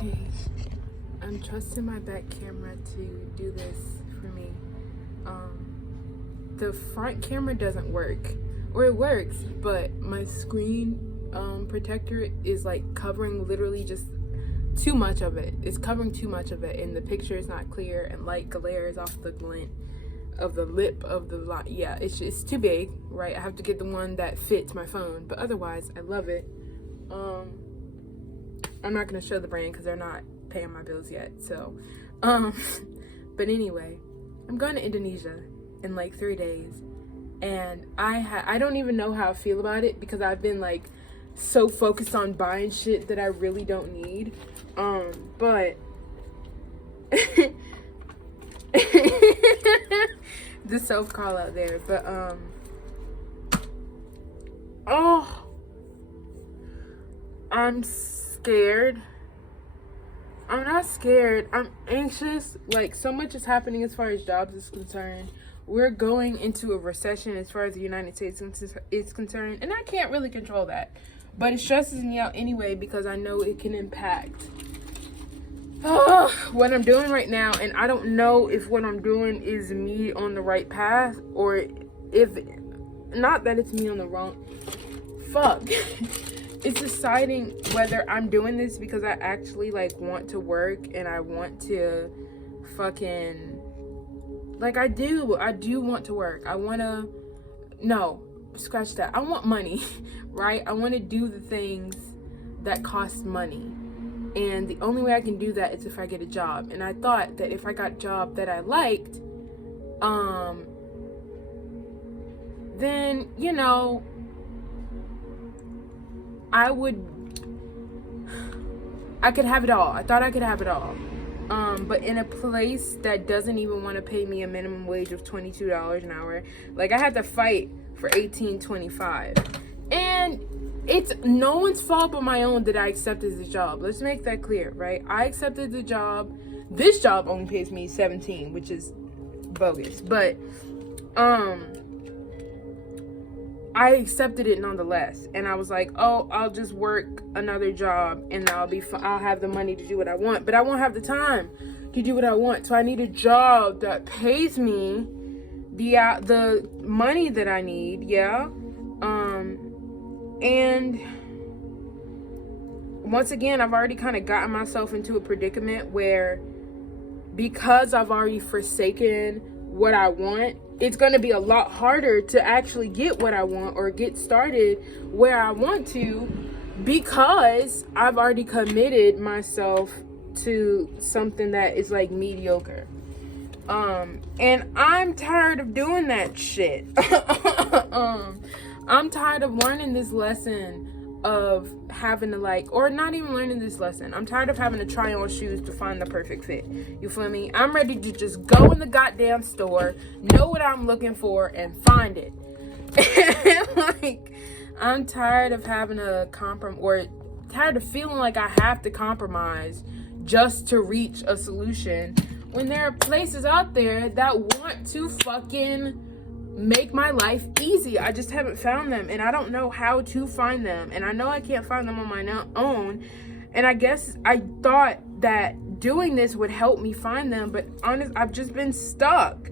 Okay, I'm trusting my back camera to do this for me. The front camera doesn't work, or it works, but my screen protector is like covering literally just too much of it. It's covering too much of it, and the picture is not clear, and light glares off the glint of the lip of the light. Yeah, it's too big, right? I have to get the one that fits my phone, but otherwise I love it. I'm not gonna show the brand because they're not paying my bills yet, so but anyway, I'm going to Indonesia in like 3 days, and I don't even know how I feel about it because I've been like so focused on buying shit that I really don't need, but the self call out there, but oh, I'm scared. I'm not scared. I'm anxious. Like, so much is happening as far as jobs is concerned. We're going into a recession as far as the United States is concerned, and I can't really control that. But it stresses me out anyway because I know it can impact what I'm doing right now, and I don't know if what I'm doing is me on the right path, or if not that it's me on the wrong. Fuck. It's deciding whether I'm doing this because I actually like want to work and I want to fucking like I do want to work. No, scratch that. I want money, right? I want to do the things that cost money. And the only way I can do that is if I get a job. And I thought that if I got a job that I liked, then, you know, I could have it all. I thought I could have it all. But in a place that doesn't even want to pay me a minimum wage of $22 an hour. Like, I had to fight for $18.25. And it's no one's fault but my own that I accepted this job. Let's make that clear, right? I accepted the job. This job only pays me $17, which is bogus. But, I accepted it nonetheless, and I was like, oh, I'll just work another job and I'll have the money to do what I want, but I won't have the time to do what I want. So I need a job that pays me the money that I need, yeah. And once again, I've already kind of gotten myself into a predicament where, because I've already forsaken what I want, it's going to be a lot harder to actually get what I want or get started where I want to, because I've already committed myself to something that is like mediocre. And I'm tired of doing that shit. I'm tired of learning this lesson of having to or not even learning this lesson. I'm tired of having to try on shoes to find the perfect fit. You feel me? I'm ready to just go in the goddamn store, know what I'm looking for, and find it. Like, I'm tired of having to tired of feeling like I have to compromise just to reach a solution when there are places out there that want to fucking make my life easy. I just haven't found them, and I don't know how to find them, and I know I can't find them on my own, and I guess I thought that doing this would help me find them, but honestly, I've just been stuck.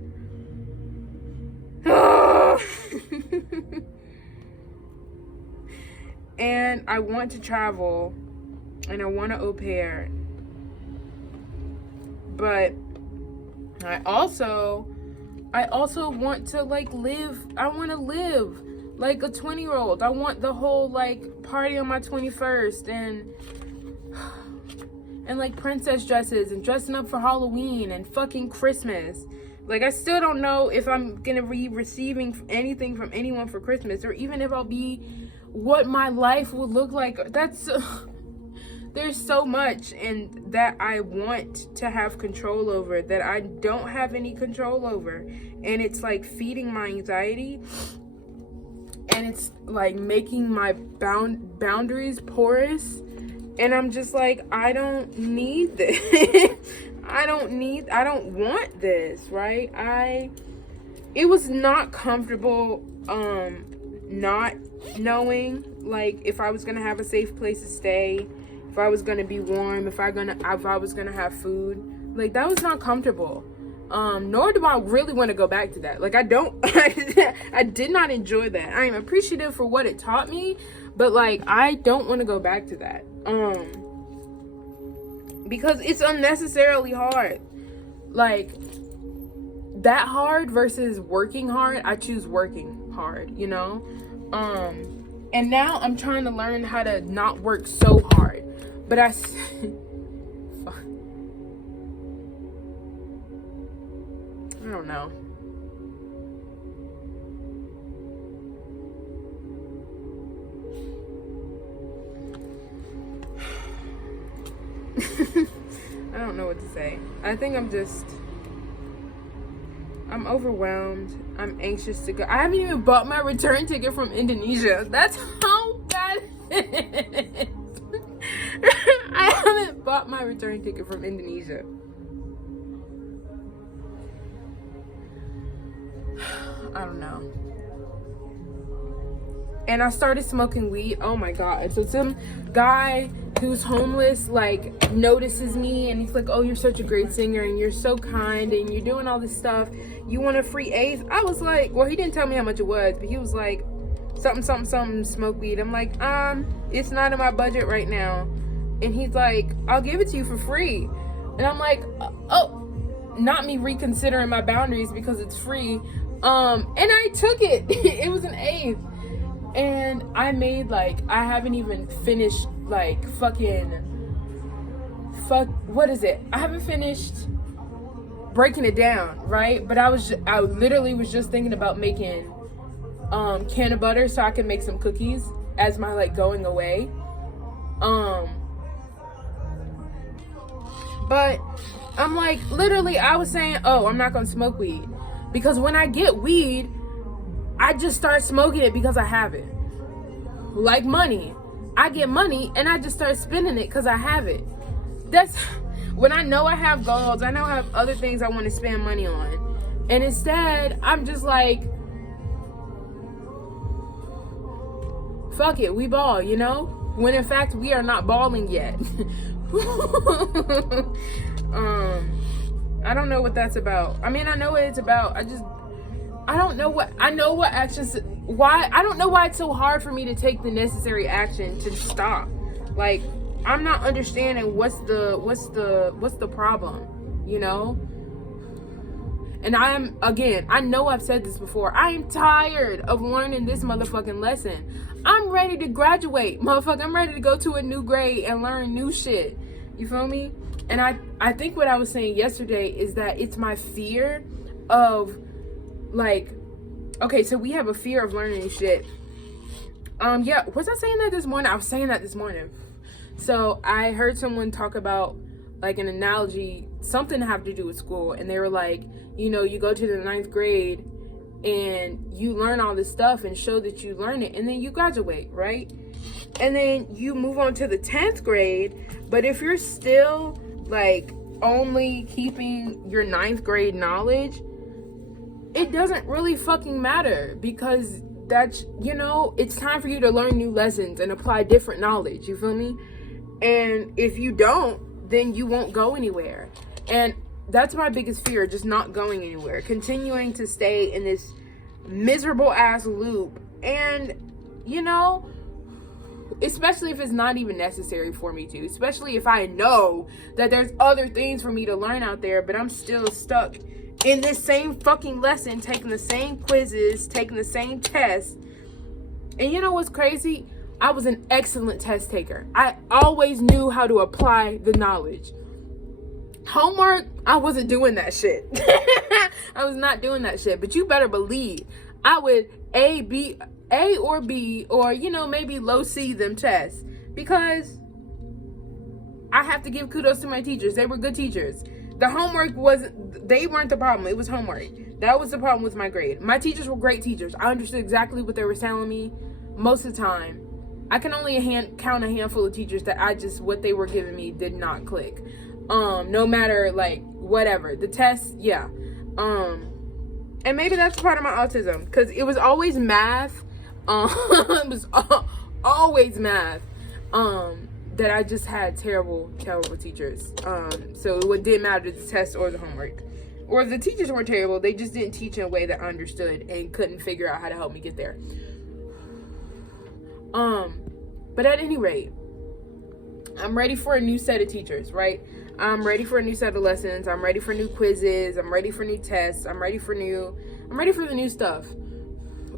And I want to travel, and I want to au pair, but I also want to live. I want to live like a 20-year-old. I want the whole party on my 21st and like princess dresses and dressing up for Halloween and fucking Christmas. Like, I still don't know if I'm gonna be receiving anything from anyone for Christmas, or even if I'll be what my life will look like. There's so much and that I want to have control over that I don't have any control over, and it's like feeding my anxiety, and it's like making my boundaries porous, and I'm just like, I don't need this. I don't want this, right? It was not comfortable not knowing if I was gonna have a safe place to stay, if if I was gonna be warm, if I was gonna have food. Like, that was not comfortable. Nor do I really want to go back to that. Like, I don't, I did not enjoy that. I am appreciative for what it taught me, but like, I don't want to go back to that. Because it's unnecessarily hard. Like, that hard versus working hard, I choose working hard, you know? And now I'm trying to learn how to not work so hard. But I don't know. I don't know what to say. I think I'm overwhelmed. I'm anxious to go. I haven't even bought my return ticket from Indonesia. That's how bad it is. I haven't bought my return ticket from Indonesia. I don't know. And I started smoking weed. Oh my God. So some guy who's homeless like notices me and he's like, oh, you're such a great singer and you're so kind and you're doing all this stuff. You want a free eighth? I was like, well, he didn't tell me how much it was, but he was like, something, smoke weed. I'm like, it's not in my budget right now. And he's like, I'll give it to you for free. And I'm like, oh, not me reconsidering my boundaries because it's free. And I took it. It was an eighth. And I made like, I haven't even finished like what is it? I haven't finished breaking it down, right? But I literally was just thinking about making can of butter so I can make some cookies as my like going away. But I'm like, literally I was saying, oh, I'm not gonna smoke weed. Because when I get weed, I just start smoking it because I have it. Like money. I get money and I just start spending it because I have it. That's when I know I have goals. I know I have other things I want to spend money on. And instead, I'm just like, fuck it, we ball, you know? When in fact, we are not balling yet. I don't know what that's about. I mean, I know what it's about. I don't know what actions, why, I don't know why it's so hard for me to take the necessary action to stop. Like, I'm not understanding what's the problem, you know? And I know I've said this before, I am tired of learning this motherfucking lesson. I'm ready to graduate, motherfucker. I'm ready to go to a new grade and learn new shit. You feel me? And I think what I was saying yesterday is that it's my fear of, like, okay, so we have a fear of learning new shit. Yeah, was I saying that this morning? I was saying that this morning. So I heard someone talk about, like, an analogy, something to have to do with school. And they were like, you know, you go to the 9th grade and you learn all this stuff and show that you learn it. And then you graduate, right? And then you move on to the 10th grade. But if you're still, like, only keeping your 9th grade knowledge, it doesn't really fucking matter, because that's, you know, it's time for you to learn new lessons and apply different knowledge. You feel me? And if you don't, then you won't go anywhere. And that's my biggest fear, just not going anywhere, continuing to stay in this miserable ass loop. And, you know, especially if it's not even necessary for me to, especially if I know that there's other things for me to learn out there, but I'm still stuck in this same fucking lesson, taking the same quizzes, taking the same tests. And you know what's crazy? I was an excellent test taker. I always knew how to apply the knowledge. Homework, I wasn't doing that shit. I was not doing that shit. But you better believe I would A or B, or, you know, maybe low C them tests, because I have to give kudos to my teachers. They were good teachers. The homework they weren't the problem. It was homework. That was the problem with my grade. My teachers were great teachers. I understood exactly what they were telling me most of the time. I can only count a handful of teachers that what they were giving me did not click. No matter, like, whatever. The tests, yeah. And maybe that's part of my autism, because it was always math. It was always math. that I just had terrible teachers. So it didn't matter the test or the homework. Or the teachers weren't terrible. They just didn't teach in a way that I understood and couldn't figure out how to help me get there. But at any rate, I'm ready for a new set of teachers, right? I'm ready for a new set of lessons. I'm ready for new quizzes. I'm ready for new tests. I'm ready for the new stuff.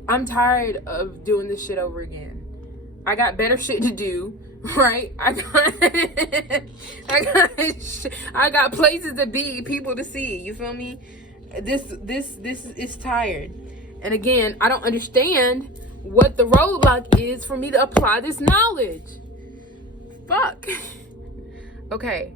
I'm tired of doing this shit over again. I got better shit to do, right? I got places to be, people to see. You feel me? This is tired. And again, I don't understand what the roadblock is for me to apply this knowledge. Fuck. Okay.